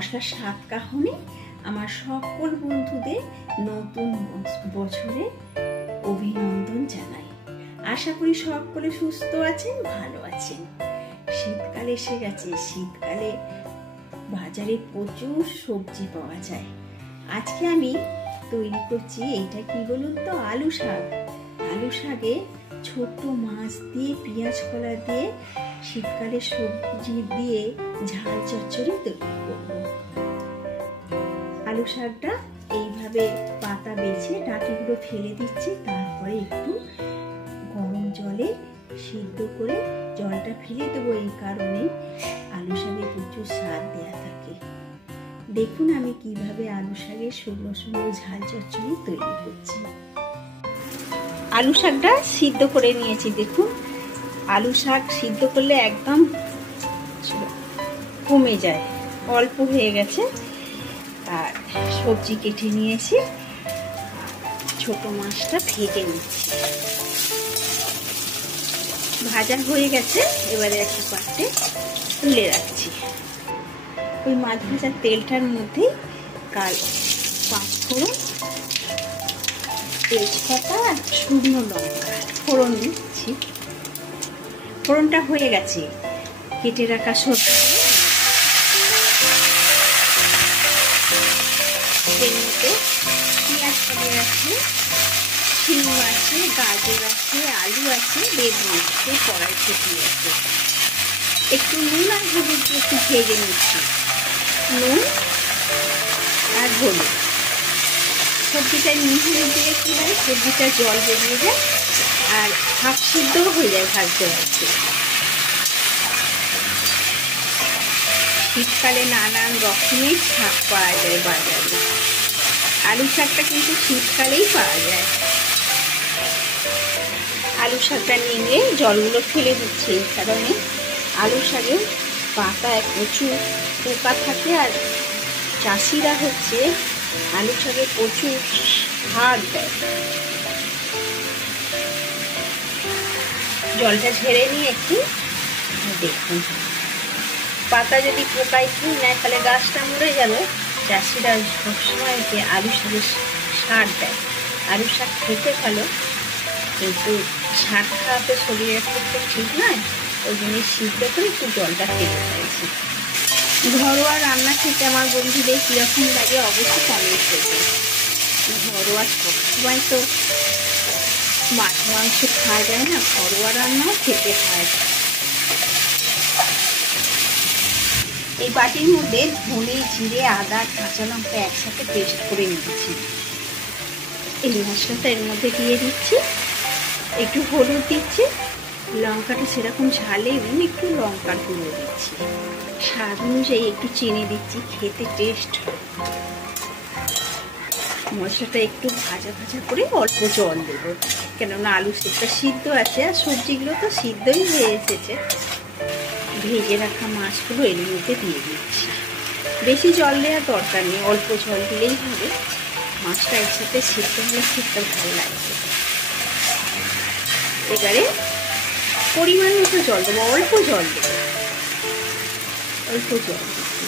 মশলার স্বাদ কাহনে আমার সকল বন্ধুদের নতুন বছরে অভিনন্দন জানাই। আশা করি সকলে সুস্থ আছেন, ভালো আছেন। শীতকাল এসে গেছে। শীতকালে বাজারে প্রচুর সবজি পাওয়া যায়। আজকে আমি তৈরি করছি, এইটা কি বলুন তো, আলু শাক। আলু শাকে ছোট্ট মাছ দিয়ে, পেঁয়াজ কলা দিয়ে, শীতকালে সবজি দিয়ে ঝাল চচ্চড়ি তৈরি করব। আলু শাকটা এইভাবে পাতা বেছে ডাঁটিগুলো ফেলে দিচ্ছি, তারপরে একটু গরম জলে সিদ্ধ করে জলটা ফেলে দেবো। এই কারণে আলু শাকে প্রচুর স্বাদ দেওয়া থাকে। দেখুন আমি কিভাবে আলু শাকের শুকনো শুকনো ঝাল চচ্চড়ি তৈরি করছি। আলু শাকটা সিদ্ধ করে নিয়েছি। দেখুন আলু শাক সিদ্ধ করলে একদম কমে যায়, অল্প হয়ে গেছে। আর সবজি কেটে নিয়েছি, ছোট মাছটা ভেজে নিচ্ছি। ভাজা হয়ে গেছে, এবারে একটা পাত্রে তুলে রাখছি। ওই মাছ ভাজার তেলটার মধ্যে পাঁচফোড়ন, তেজপাতা আর শুকনো লঙ্কা ফোড়ন দিচ্ছি। ফোড়নটা হয়ে গেছে, কেটে রাখা সবজি পেঁয়াজ কাটিয়ে আছে, শিম আছে, গাজর আছে, আলু আছে, বেগুন আছে, কড়াইশুঁটি আছে। একটু নুন আর হলুদ দিয়ে একটু ভেজে নিচ্ছি। নুন আর হলুদ। সবজিটা নুন হলুদ দিলে কি হয়, সবজিটা জল বেরিয়ে যায় আর হাফ সিদ্ধও হয়ে যায় ভাজতে ভাজতে। শীতকালে নানান রকমের শাক পাওয়া যায় বাজারে। আলু শাকটা কিন্তু শীতকালেই পাওয়া যায়। আলু শাকটা নিয়ে জলগুলো ফেলে দিচ্ছি, এই কারণে আলু শাকে পাতায় প্রচুর পোকা থাকে। আর চাষিরা হচ্ছে আলু শাকে প্রচুর সার দেয়। জলটা ঝেড়ে নিয়ে একটু দেখুন, পাতা যদি পোকায় খেয়ে নেয় তাহলে গাছটা মরে যাবে। চাষিরা সবসময় আলু শাকে সার দেয়। আলু শাক খেতে ভালো, কিন্তু সার খাওয়াতে শরীরের পক্ষে ঠিক নয়। ওই জন্য সিদ্ধ করে একটু জলটা ফেলে দিয়েছি। ঘরোয়া রান্না খেতে আমার বন্ধুদের কীরকম লাগে অবশ্যই কমেন্ট করবে। ঘরোয়া সবসময় তো মাছ মাংস খাওয়া যায় না, ঘরোয়া রান্নাও খেতে হয়। এই বাটির মধ্যে ধনে, জিরে, আদা, কাঁচা লঙ্কা একসাথে পেস্ট করে নিয়েছি। এই মশলাটা এর মধ্যে দিয়ে দিচ্ছি। একটু হলুদ দিচ্ছি, লঙ্কাটা সেরকম ঝালে একটু লঙ্কার গুঁড়ো দিচ্ছি, স্বাদ অনুযায়ী একটু চিনি দিচ্ছি, খেতে টেস্ট হয়। মশলাটা একটু ভাজা ভাজা করে অল্প জল দেবো, কেননা আলু সেটা সিদ্ধ আছে আর সবজিগুলো তো সিদ্ধই হয়ে এসেছে। ভেজে রাখা মাছগুলো এর মধ্যে দিয়ে দিচ্ছি। বেশি জল দেওয়ার দরকার নেই, অল্প জল দিলেই হবে। মাছটা একসাথে সিদ্ধ হলে খেতে ভালো লাগবে। এবারে পরিমাণ মতো জল দেবো, অল্প জল দেবো, অল্প জল দিচ্ছি।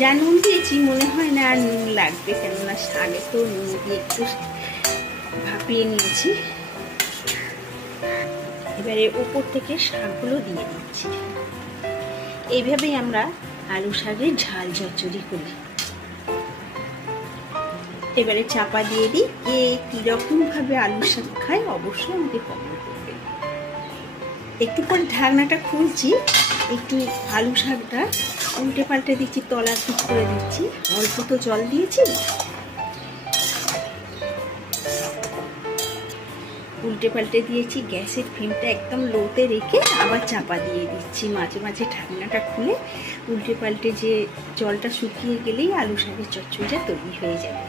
যা নুন দিয়েছি মনে হয় না আর নুন লাগবে, কেননা শাকে তো নুন দিয়ে একটু ভাপিয়ে নিয়েছি। এবারে উপর থেকে শাকগুলো দিয়ে দিচ্ছি। এইভাবেই আমরা আলু শাকের ঝাল চচ্চড়ি করি। এবারে চাপা দিয়ে দিই। কে কিরকম ভাবে আলু শাক খায় অবশ্যই আমাকে কমেন্ট করবে। একটু পর ঢাকনাটা খুলছি, একটু আলু শাকটা উল্টে পাল্টে দিচ্ছি, তলার দিক করে দিচ্ছি। অল্প তো জল দিয়েছি, উল্টে পাল্টে দিয়েছি। গ্যাসের ফ্লেমটা একদম লোতে রেখে আবার চাপা দিয়ে দিচ্ছি। মাঝে মাঝে ঢাকনাটা খুলে উল্টে পাল্টে যে জলটা শুকিয়ে গেলেই আলু শাকের চচ্চড়িটা তৈরি হয়ে যাবে।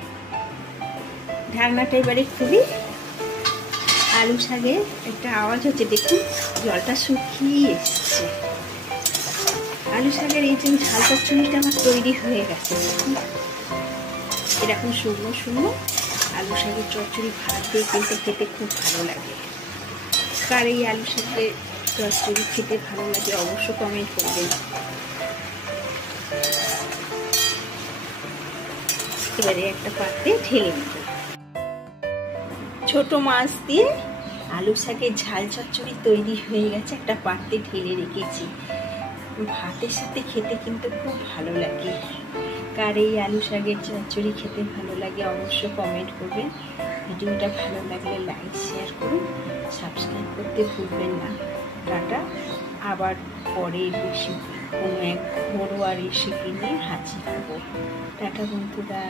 ঢাকনাটা এবারে খুলি। আলু শাকে একটা আওয়াজ হচ্ছে, দেখুন জলটা শুকিয়ে এসছে। আলু শাকের এই যে ঝাল চচ্চড়িটা আমার তৈরি হয়ে গেছে। এরকম শুকনো শুকনো আলু শাকের চচ্চড়ি ভাত দিয়ে কিন্তু খেতে খুব ভালো লাগে। কার এই আলু শাকের চচ্চড়ি খেতে ভালো লাগে অবশ্য কমেন্ট করবেন। এবারে একটা পাত্রে ঢেলে নেব। ছোট মাছ দিয়ে আলু শাকের ঝাল চচ্চড়ি তৈরি হয়ে গেছে, একটা পাত্রে ঢেলে রেখেছি। ভাতের সাথে খেতে কিন্তু খুব ভালো লাগে। কার এই আলু শাকের চচ্চড়ি খেতে ভালো লাগে অবশ্য কমেন্ট করবেন। ভিডিওটা ভালো লাগলে লাইক শেয়ার করুন, সাবস্ক্রাইব করতে ভুলবেন না। টাটা, আবার পরের রেসিপি কোনো এক ঘরোয়া রেসিপি নিয়ে হাজির হব। টাটা বন্ধুরা।